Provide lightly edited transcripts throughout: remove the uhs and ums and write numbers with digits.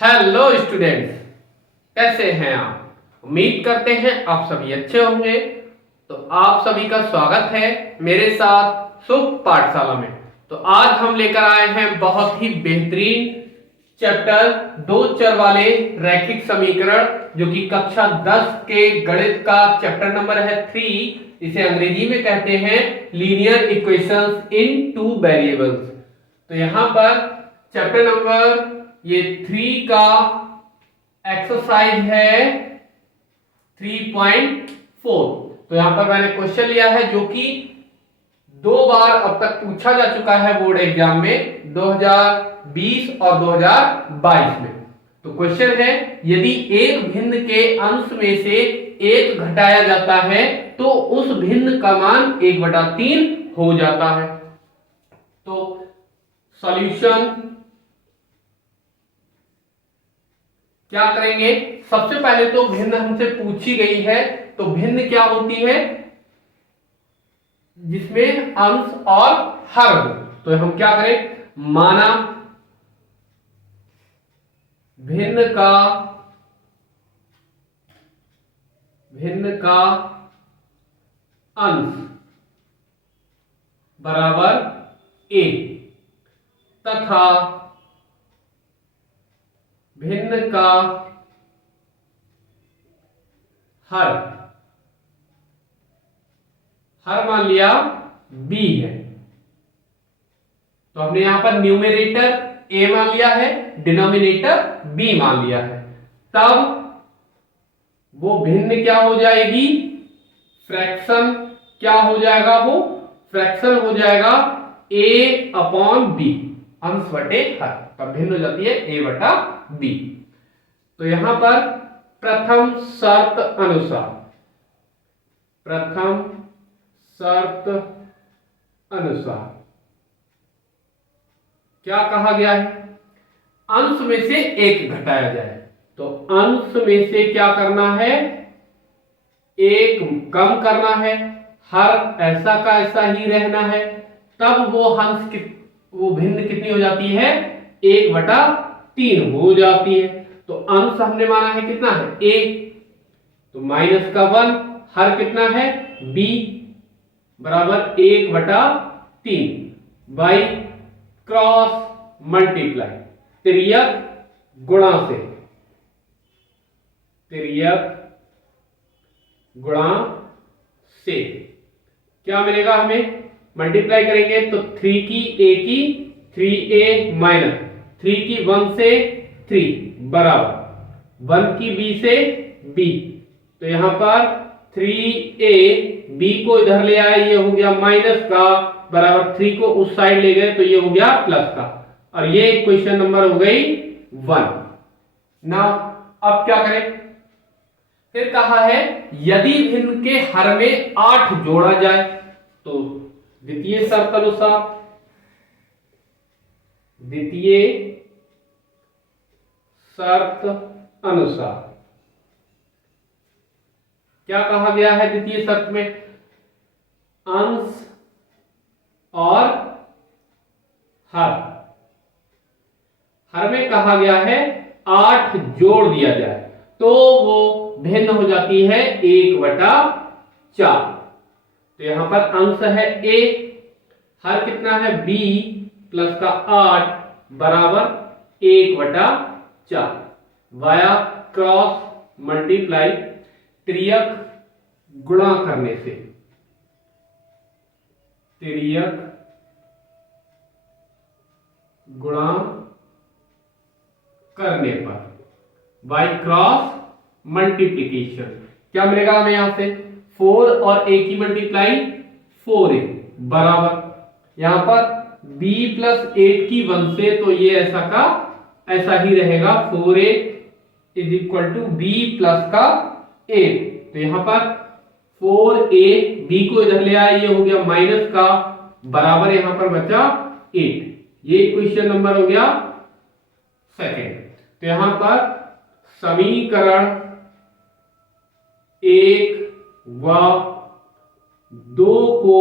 Hello students, कैसे हैं आप। उम्मीद करते हैं आप सभी अच्छे होंगे। तो आप सभी का स्वागत है मेरे साथ शुभ पाठशाला में। तो आज हम लेकर आए हैं बहुत ही बेहतरीन चैप्टर दो चर वाले रैखिक समीकरण, जो कि कक्षा 10 के गणित का चैप्टर नंबर है 3। इसे अंग्रेजी में कहते हैं लीनियर इक्वेशंस इन टू वेरिएबल्स। तो यहां पर चैप्टर नंबर ये 3 का एक्सरसाइज है 3.4। तो यहां पर मैंने क्वेश्चन लिया है जो कि 2 बार अब तक पूछा जा चुका है बोर्ड एग्जाम में 2020 और 2022 में। तो क्वेश्चन है, यदि एक भिन्न के अंश में से एक घटाया जाता है तो उस भिन्न का मान 1/3 हो जाता है। तो सॉल्यूशन क्या करेंगे, सबसे पहले तो भिन्न हमसे पूछी गई है, तो भिन्न क्या होती है, जिसमें अंश और हर हो। तो हम क्या करें, माना भिन्न का अंश बराबर a तथा भिन्न का हर मान लिया b है। तो हमने यहां पर न्यूमरेटर a मान लिया है, डिनोमिनेटर b मान लिया है। तब वो भिन्न क्या हो जाएगी, फ्रैक्शन क्या हो जाएगा, वो फ्रैक्शन हो जाएगा a/b, अंश बटे हर। तब भिन्न हो जाती है a/b। तो यहां पर प्रथम शर्त अनुसार क्या कहा गया है, अंश में से एक घटाया जाए। तो अंश में से क्या करना है, एक कम करना है, हर ऐसा का ऐसा ही रहना है। तब वो भिन्न कितनी हो जाती है, 1/3 हो जाती है। तो अंश हमने माना है कितना है, a, तो -1, हर कितना है b बराबर 1/3 बाई क्रॉस मल्टीप्लाई तिर्यक गुणा से क्या मिलेगा, हमें मल्टीप्लाई करेंगे तो 3 की a की 3a माइनस 3 की 1 से 3 बराबर 1 की b से b। तो यहां पर 3a b को इधर ले आए, ये हो गया माइनस का, बराबर 3 को उस साइड ले गए तो ये हो गया प्लस का। और ये क्वेश्चन नंबर हो गई 1 ना। अब क्या करें, फिर कहा है यदि भिन्न के हर में 8 जोड़ा जाए। तो द्वितीय शर्त अनुसार क्या कहा गया है, द्वितीय शर्त में अंश और हर में कहा गया है 8 जोड़ दिया जाए तो वो भिन्न हो जाती है 1/4। तो यहां पर अंश है a, हर कितना है b प्लस का 8 बराबर 1/4 वाया क्रॉस मल्टीप्लाई तिर्यक गुणा करने से, पर बाई क्रॉस मल्टीप्लीकेशन क्या मिलेगा हमें, यहां से 4 और a की मल्टीप्लाई 4a बराबर, यहां पर b प्लस 8 की 1 से, तो ये ऐसा का ऐसा ही रहेगा, 4a is equal to b plus का 8। तो यहां पर 4a b को इधर ले आए, ये हो गया माइनस का, बराबर यहां पर बचा 8। ये इक्वेशन नंबर हो गया सेकेंड। तो यहां पर समीकरण 1 व 2 को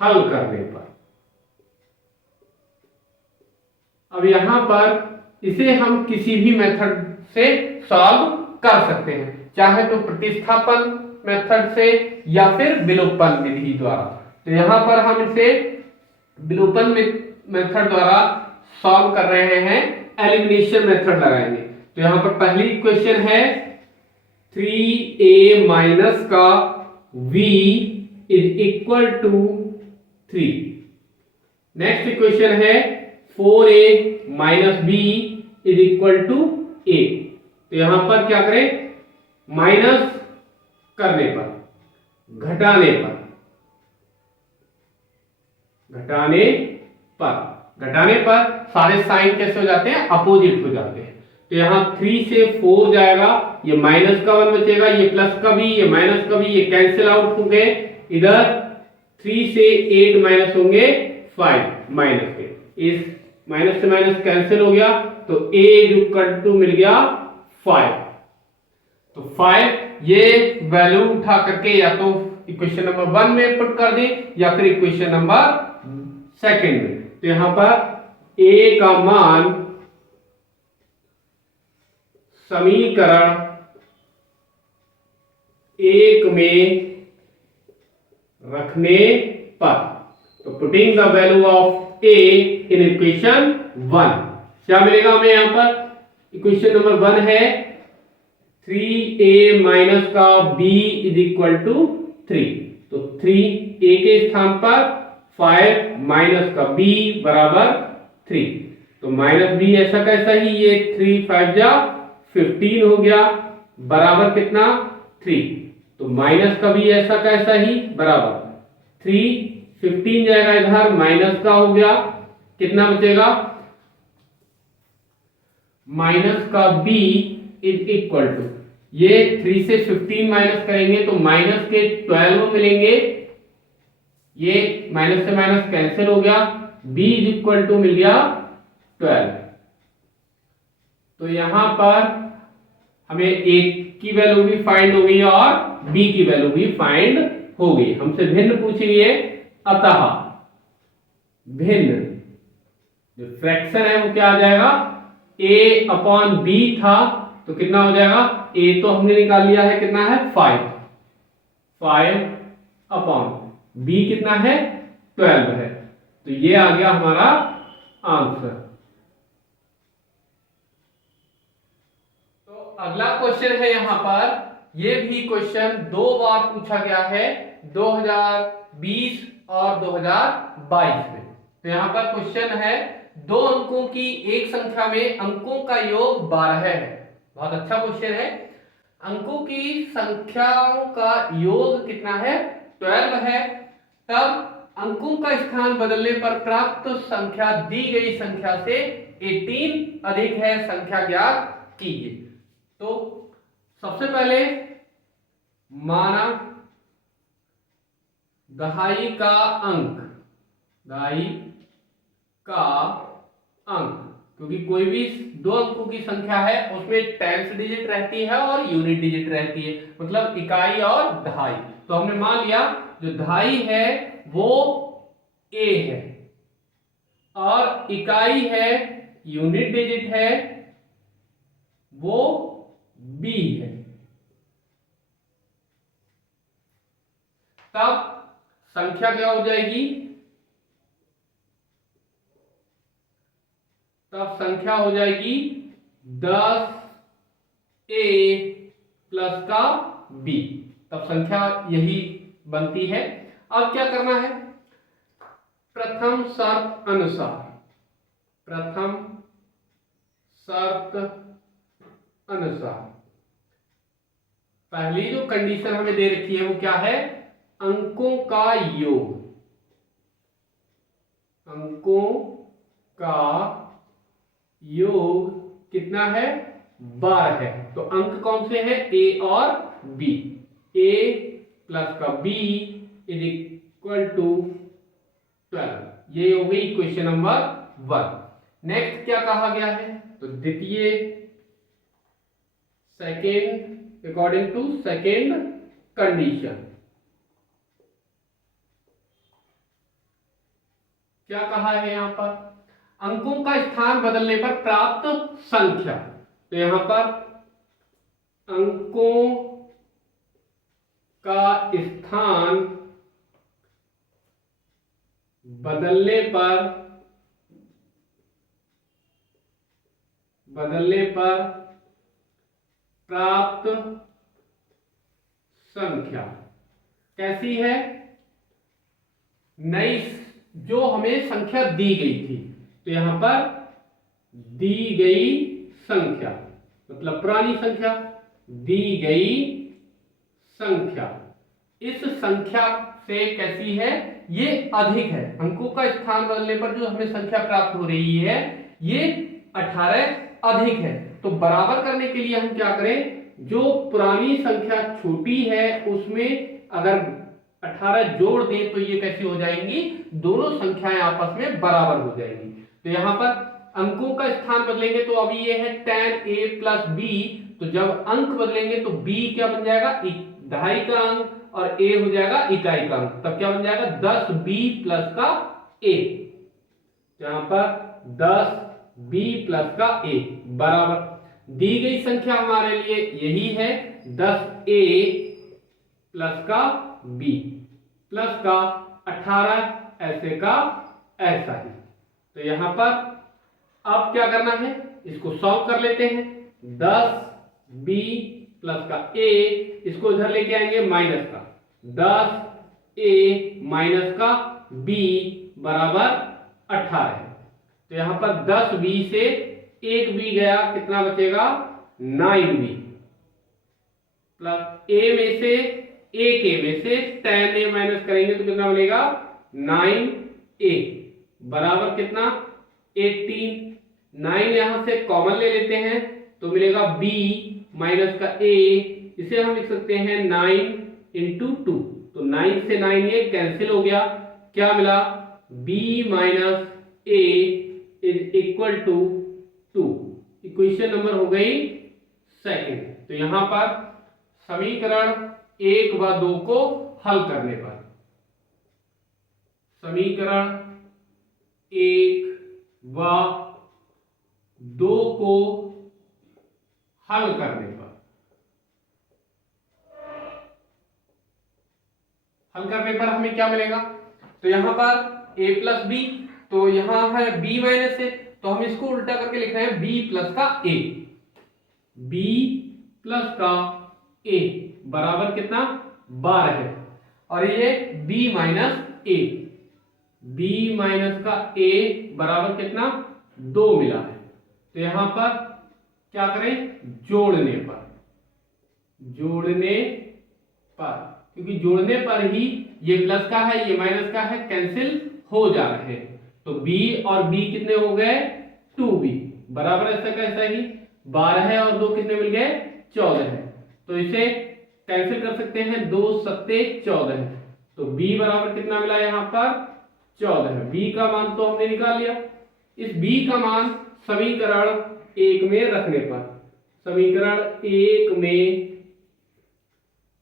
हल करने पर अब यहां पर इसे हम किसी भी मेथड से सॉल्व कर सकते हैं, चाहे तो प्रतिस्थापन मेथड से या फिर विलोपन विधि द्वारा। तो यहां पर हम इसे विलोपन मेथड द्वारा सॉल्व कर रहे हैं, एलिमिनेशन मेथड लगाएंगे। तो यहां पर पहली इक्वेशन है 3a माइनस का v is equal to 3। Next equation है 4a minus b is equal to a। तो यहां पर क्या करें, माइनस करने पर, घटाने पर, घटाने पर सारे साइन कैसे हो जाते हैं, अपोजिट हो जाते हैं। तो यहां 3 से 4 जाएगा, ये माइनस का 1 बचेगा, ये प्लस का भी, ये माइनस का भी, ये कैंसिल आउट हो गए। इधर 3 से 8 माइनस होंगे 5 माइनस के, इस माइनस से माइनस कैंसिल हो गया, तो a इक्वल टू मिल गया 5। तो 5 ये वैल्यू उठा करके या तो इक्वेशन नंबर 1 में पुट कर दें या फिर इक्वेशन नंबर 2 में। तो यहां पर a का मान समीकरण 1 में रखने पर, तो putting the value of a in equation 1, क्या मिलेगा हमें यहां पर, इक्वेशन नंबर 1 है 3a माइनस का b इज इक्वल टू 3। तो 3a के स्थान पर 5 माइनस का b बराबर 3। तो माइनस b ऐसा कैसा ही, ये 3 5 जा 15 हो गया, बराबर कितना 3। तो माइनस का भी ऐसा कैसा ही बराबर 3, 15 जाएगा इधर, माइनस का हो गया, कितना बचेगा, माइनस का b इज इक्वल टू, ये 3 से 15 माइनस करेंगे तो माइनस के 12 मिलेंगे, ये माइनस से माइनस कैंसिल हो गया, b इज इक्वल टू मिल गया 12। तो यहां पर हमें a की वैल्यू भी फाइंड हो गई और b की वैल्यू भी फाइंड हो गई। हमसे भिन्न पूछ रही है, अतः भिन्न जो फ्रैक्शन है वो क्या आ जाएगा, a अपॉन b था तो कितना हो जाएगा, a तो हमने निकाल लिया है, कितना है 5 अपॉन b कितना है 12 है। तो ये आ गया हमारा आंसर। तो अगला क्वेश्चन है यहां पर, ये भी क्वेश्चन 2 बार पूछा गया है, 2020 और 2022 में। तो यहां पर क्वेश्चन है, 2 अंकों की एक संख्या में अंकों का योग 12 है। बहुत अच्छा क्वेश्चन है। अंकों की संख्याओं का योग कितना है, 12 है। तब अंकों का स्थान बदलने पर प्राप्त संख्या दी गई संख्या से 18 अधिक है, संख्या ज्ञात कीजिए। तो सबसे पहले माना दहाई का अंक, दहाई का अंक, क्योंकि कोई भी 2 अंकों की संख्या है उसमें टेंथ डिजिट रहती है और यूनिट डिजिट रहती है, मतलब इकाई और दहाई। तो हमने मान लिया जो दहाई है वो a है और इकाई है, यूनिट डिजिट है, वो b है। तब संख्या क्या हो जाएगी, तब संख्या हो जाएगी 10a प्लस का b। तब संख्या यही बनती है। अब क्या करना है, प्रथम शर्त अनुसार, प्रथम शर्त अनुसार पहली जो कंडीशन हमें दे रखी है वो क्या है, अंकों का योग, अंकों का योग कितना है, 12 है। तो अंक कौन से हैं, a और b, a प्लस का b इज इक्वल टू 12। ये हो गई इक्वेशन नंबर 1। नेक्स्ट क्या कहा गया है, तो द्वितीय, second, according to second condition क्या कहा है यहां पर, अंकों का स्थान बदलने पर प्राप्त संख्या। तो यहां पर अंकों का स्थान बदलने पर प्राप्त संख्या कैसी है? नई जो हमें संख्या दी गई थी, तो यहां पर दी गई संख्या मतलब पुरानी संख्या, दी गई संख्या इस संख्या से कैसी है? ये अधिक है। अंकों का स्थान बदलने पर जो हमें संख्या प्राप्त हो रही है ये 18 अधिक है। तो बराबर करने के लिए हम क्या करें? जो पुरानी संख्या छोटी है उसमें अगर 18 जोड़ दें तो ये कैसी हो जाएंगी? दोनों संख्याएं आपस में बराबर हो जाएंगी। तो यहां पर अंकों का स्थान बदलेंगे तो अभी ये है tan a प्लस बी, तो जब अंक बदलेंगे तो b क्या बन जाएगा? दहाई का अंक, और a हो जाएगा इकाई का अंक। तब क्या बन जाएगा? 10b प्लस का a। यहां पर 10b प्लस का a बराबर दी गई संख्या हमारे लिए यही है 10a प्लस का b प्लस का 18 ऐसे का ऐसा ही। तो यहां पर अब क्या करना है? इसको सॉल्व कर लेते हैं। 10b प्लस का a, इसको इधर लेके आएंगे माइनस का 10a माइनस का b बराबर 18 है। तो यहां पर 10b से एक b गया, कितना बचेगा? 9b प्लस a में से एक a में से tan a माइनस करेंगे तो कितना बनेगा? 9a बराबर कितना? 18। 9 यहां से कॉमन ले लेते हैं तो मिलेगा b माइनस का a, इसे हम लिख सकते हैं 9 इंटू 2। तो 9 से 9 ये कैंसिल हो गया, क्या मिला? b minus a is equal to 2। Equation number हो गई सेकंड। तो यहां पर समीकरण 1 व 2 को हल करने पर, समीकरण 1 व 2 को हल करने पर, हमें क्या मिलेगा? तो यहां पर a प्लस बी, तो यहां है b माइनस ए, तो हम इसको उल्टा करके लिख रहे हैं b प्लस का a। b प्लस का a बराबर कितना? 12 है। और ये b minus a, b minus का a बराबर कितना? 2 मिला है। तो यहां पर क्या करें? जोड़ने पर, क्योंकि जोड़ने पर ही ये प्लस का है ये माइनस का है, कैंसिल हो जा रहे हैं। तो b और b कितने हो गए? 2b बराबर ऐसा कैसा ही 12 है और 2 कितने मिल गए? 14 है। तो इसे कैंसिल कर सकते हैं, 2 सत्ते 14 है। तो b बराबर कितना मिला? यहाँ पर 14 है। b का मान तो हमने निकाल लिया। इस b का मान समीकरण 1 में रखने पर, समीकरण 1 में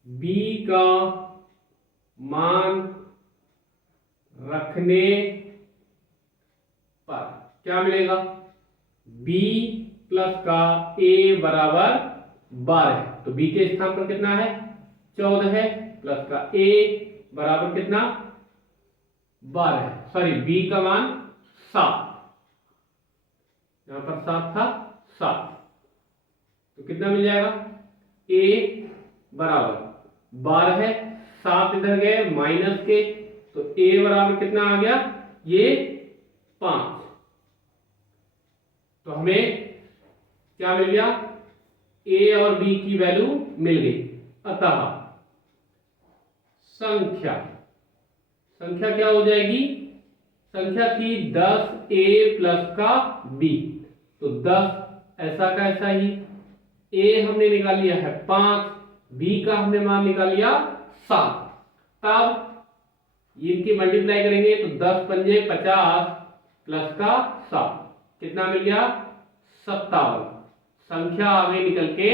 b का मान रखने पर क्या मिलेगा? b प्लस का a बराबर 12। तो b के स्थान पर कितना है? 14 है, प्लस का a बराबर कितना? 12 है। सॉरी, b का मान 7, यहां पर 7 था, 7। तो कितना मिल जाएगा? a बराबर 12 है, 7 इधर गए माइनस के, तो a बराबर कितना आ गया? ये 5। तो हमें क्या मिल गया? a और b की वैल्यू मिल गई। अतः संख्या क्या हो जाएगी? संख्या थी 10a प्लस का b, तो 10 ऐसा का ऐसा ही, a हमने निकाल लिया है 5, b का हमने मान निकाल लिया 7। तब इनकी मल्टीप्लाई करेंगे तो 10 पंजे 50 प्लस का 7 कितना मिल गया? 57। संख्या आ गई निकल के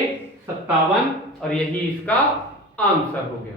57 और यही इसका आंसर हो गया।